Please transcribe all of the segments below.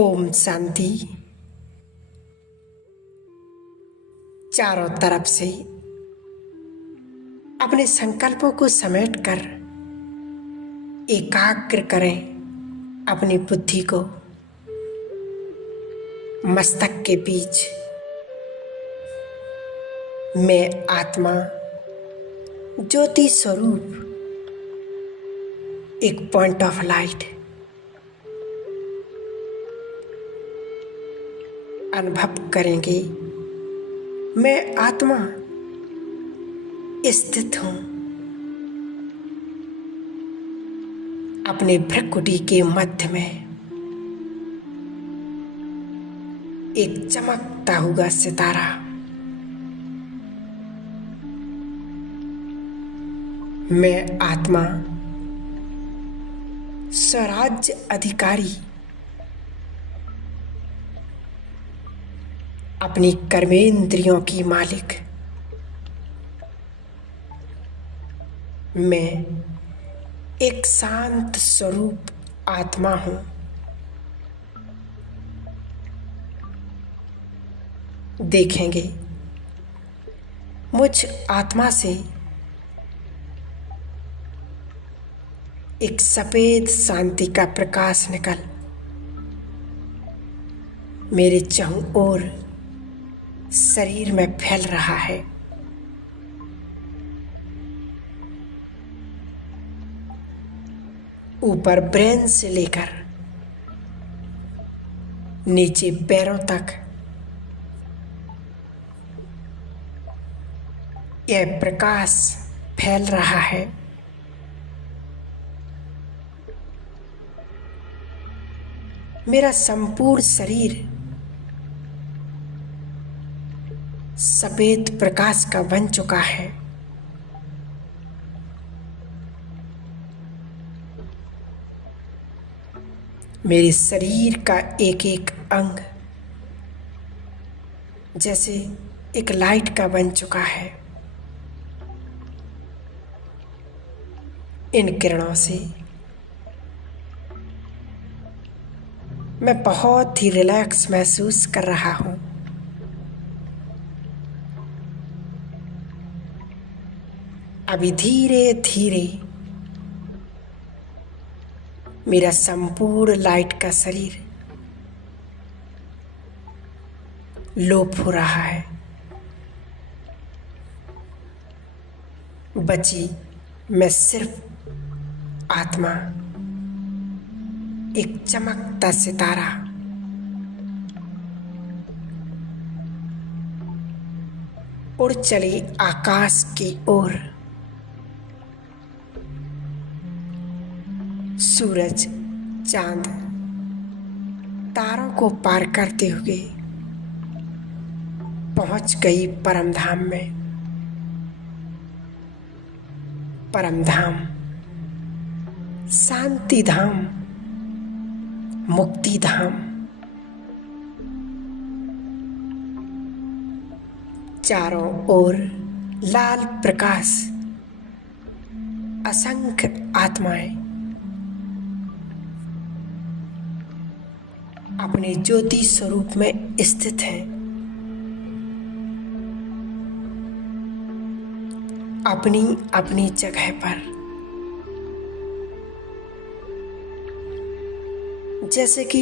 ओम शांति। चारों तरफ से अपने संकल्पों को समेटकर एकाग्र करें अपनी बुद्धि को। मस्तक के बीच मैं आत्मा ज्योति स्वरूप एक पॉइंट ऑफ लाइट अनुभव करेंगे। मैं आत्मा स्थित हूं अपने भ्रकुटी के मध्य में, एक चमकता हुआ सितारा। मैं आत्मा स्वराज्य अधिकारी अपनी कर्मेंद्रियों की मालिक। मैं एक शांत स्वरूप आत्मा हूं। देखेंगे मुझ आत्मा से एक सफेद शांति का प्रकाश निकल मेरे चारों ओर शरीर में फैल रहा है। ऊपर ब्रेन से लेकर नीचे पैरों तक यह प्रकाश फैल रहा है। मेरा संपूर्ण शरीर सफेद प्रकाश का बन चुका है। मेरे शरीर का एक एक अंग जैसे एक लाइट का बन चुका है। इन किरणों से मैं बहुत ही रिलैक्स महसूस कर रहा हूं। अभी धीरे धीरे मेरा संपूर्ण लाइट का शरीर लोप हो रहा है। बची मैं सिर्फ आत्मा, एक चमकता सितारा। उड़ चली आकाश की ओर। सूरज, चांद, तारों को पार करते हुए पहुंच गई परम धाम में। परम धाम, शांति धाम, मुक्ति धाम। चारों ओर लाल प्रकाश, असंख्य आत्माएं अपने ज्योति स्वरूप में स्थित हैं। अपनी अपनी जगह पर जैसे कि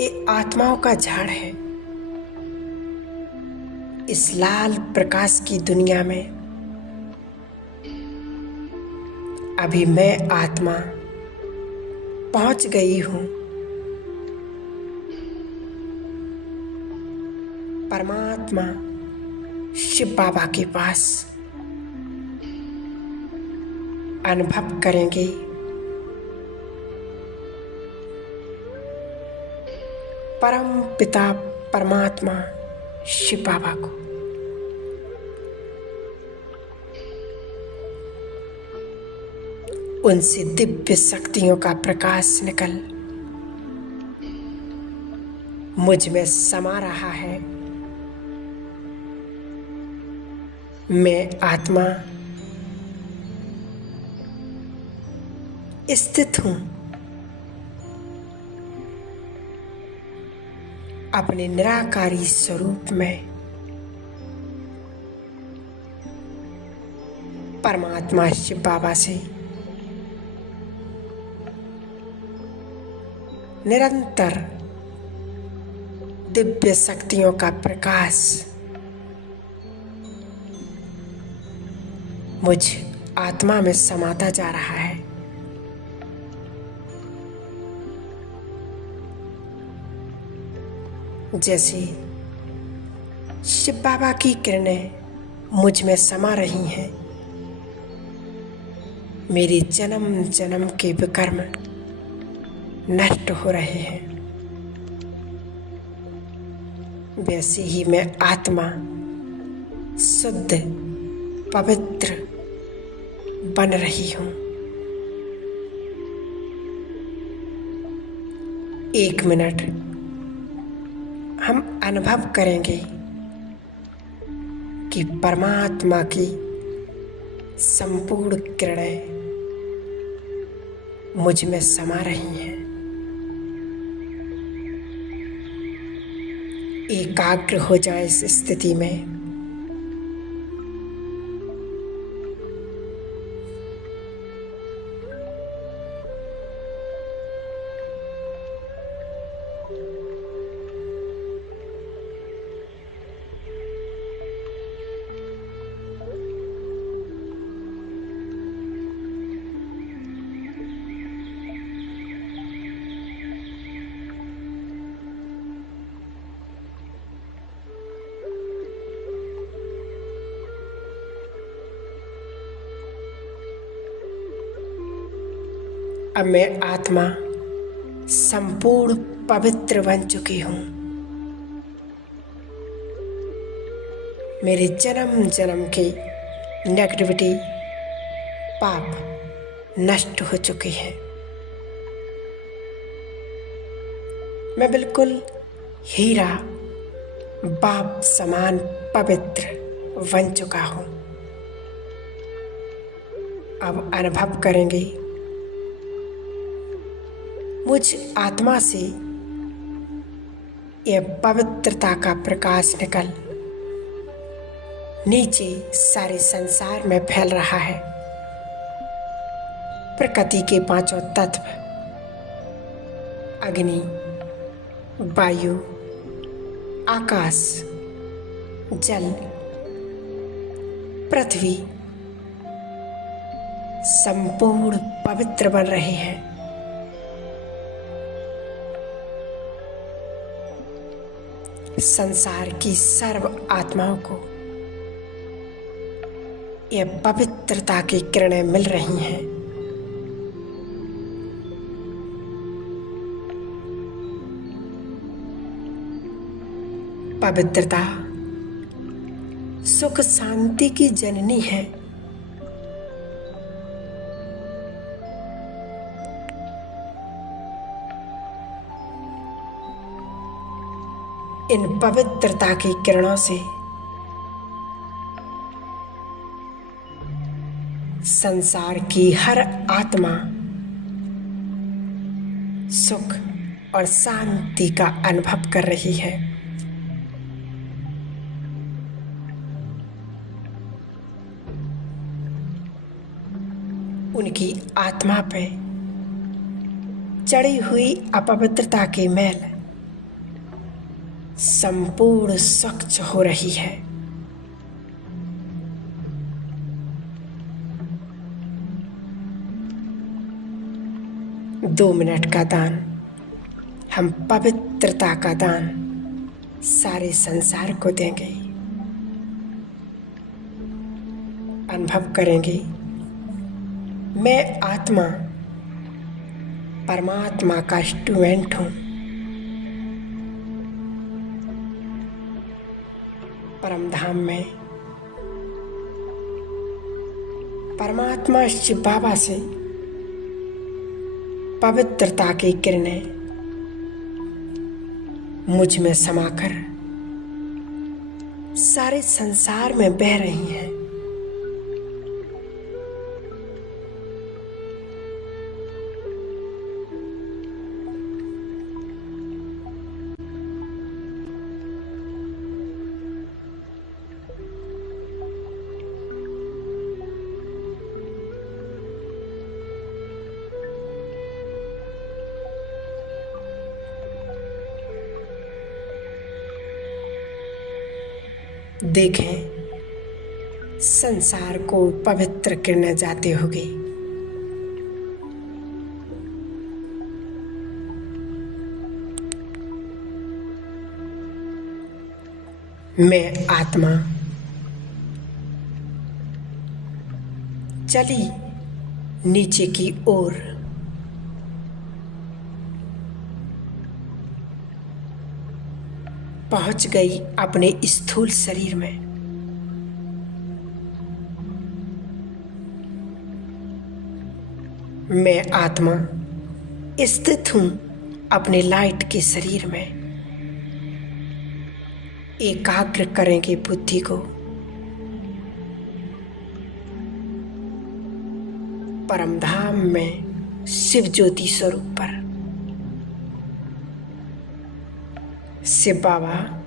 ये आत्माओं का झाड़ है। इस लाल प्रकाश की दुनिया में अभी मैं आत्मा पहुंच गई हूं परमात्मा शिव बाबा के पास। अनुभव करेंगे परम पिता परमात्मा शिव बाबा को। उनसे दिव्य शक्तियों का प्रकाश निकल मुझ में समा रहा है। मैं आत्मा स्थित हूं अपने निराकारी स्वरूप में परमात्मा शिव बाबा से निरंतर दिव्य शक्तियों का प्रकाश मुझ आत्मा में समाता जा रहा है। जैसे शिव बाबा की किरणें मुझ में समा रही हैं, मेरे जन्म जन्म के विकर्म नष्ट हो रहे हैं। वैसे ही मैं आत्मा शुद्ध पवित्र बन रही हूँ। 1 मिनट हम अनुभव करेंगे कि परमात्मा की संपूर्ण किरणें मुझ में समा रही हैं। एकाग्र हो जाए इस स्थिति में। अब मैं आत्मा संपूर्ण पवित्र बन चुकी हूँ। मेरे जन्म जन्म के नेगेटिविटी पाप नष्ट हो चुके हैं। मैं बिल्कुल हीरा बाप समान पवित्र बन चुका हूँ। अब अनुभव करेंगे मुझ आत्मा से यह पवित्रता का प्रकाश निकल नीचे सारे संसार में फैल रहा है। प्रकृति के 5 तत्व अग्नि, वायु, आकाश, जल, पृथ्वी संपूर्ण पवित्र बन रहे हैं। संसार की सर्व आत्माओं को यह पवित्रता की किरणें मिल रही हैं। पवित्रता सुख शांति की जननी है। इन पवित्रता की किरणों से संसार की हर आत्मा सुख और शांति का अनुभव कर रही है। उनकी आत्मा पे चढ़ी हुई अपवित्रता की मैल संपूर्ण स्वच्छ हो रही है। दो मिनट का दान, हम पवित्रता का दान सारे संसार को देंगे। अनुभव करेंगे मैं आत्मा परमात्मा का इंस्ट्रूमेंट हूँ। परमधाम में परमात्मा शिव बाबा से पवित्रता की किरणें मुझ में समाकर सारे संसार में बह रही हैं। देखें संसार को पवित्र किरणें जाते होंगे। मैं आत्मा चली नीचे की ओर। पहुंच गई अपने स्थूल शरीर में। मैं आत्मा स्थित हूं अपने लाइट के शरीर में। एकाग्र करेंगे बुद्धि को परमधाम में शिव ज्योति स्वरूप पर। शिव बाबा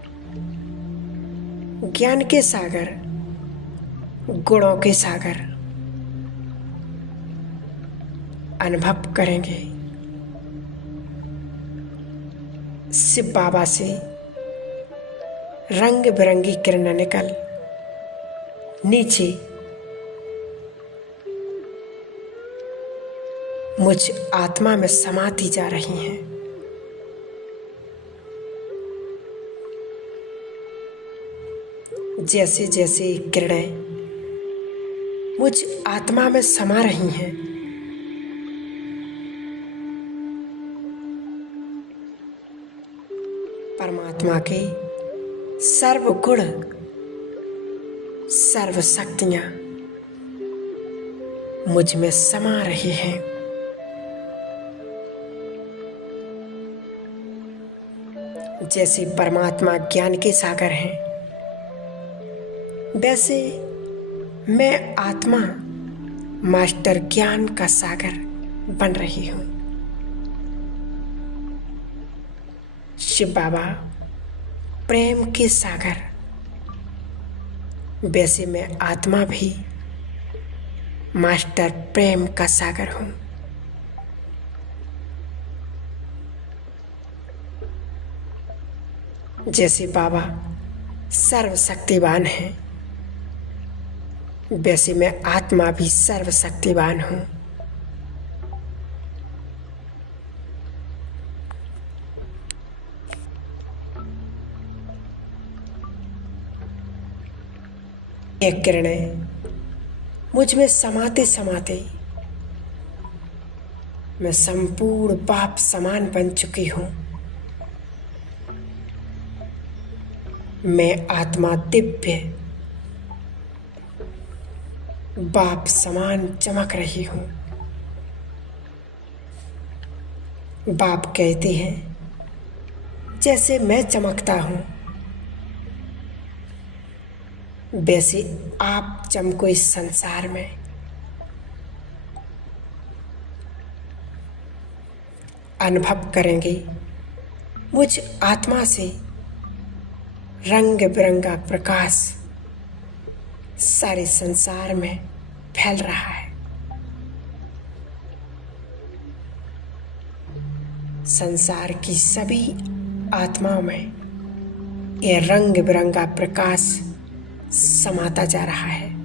ज्ञान के सागर, गुणों के सागर अनुभव करेंगे। शिव बाबा से रंग बिरंगी किरणें निकल नीचे मुझ आत्मा में समाती जा रही हैं। जैसे जैसे किरणें मुझ आत्मा में समा रही हैं, परमात्मा के सर्व गुण सर्व शक्तियां मुझ में समा रही हैं। जैसे परमात्मा ज्ञान के सागर हैं, वैसे मैं आत्मा मास्टर ज्ञान का सागर बन रही हूं। शिव बाबा प्रेम के सागर, वैसे मैं आत्मा भी मास्टर प्रेम का सागर हूं। जैसे बाबा सर्वशक्तिवान हैं, वैसे मैं आत्मा भी सर्वशक्तिवान हूं। ये किरणें मुझ में समाते समाते मैं संपूर्ण बाप समान बन चुकी हूं। मैं आत्मा दिव्य बाप समान चमक रही हूं। बाप कहते हैं जैसे मैं चमकता हूं, वैसे आप चमको इस संसार में। अनुभव करेंगे मुझ आत्मा से रंग बिरंगा प्रकाश सारे संसार में फैल रहा है। संसार की सभी आत्माओं में यह रंग बिरंगा प्रकाश समाता जा रहा है।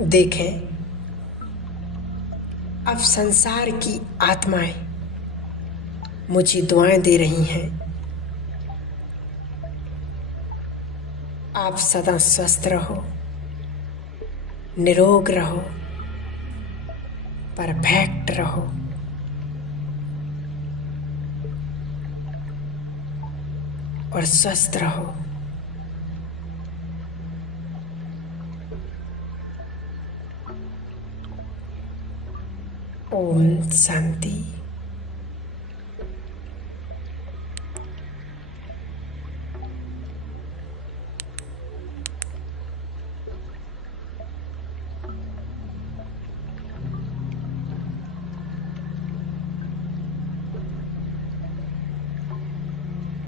देखें अब संसार की आत्माएं मुझे दुआएं दे रही हैं। आप सदा स्वस्थ रहो, निरोग रहो, परफेक्ट रहो। और स्वस्थ रहो। ओम शांति।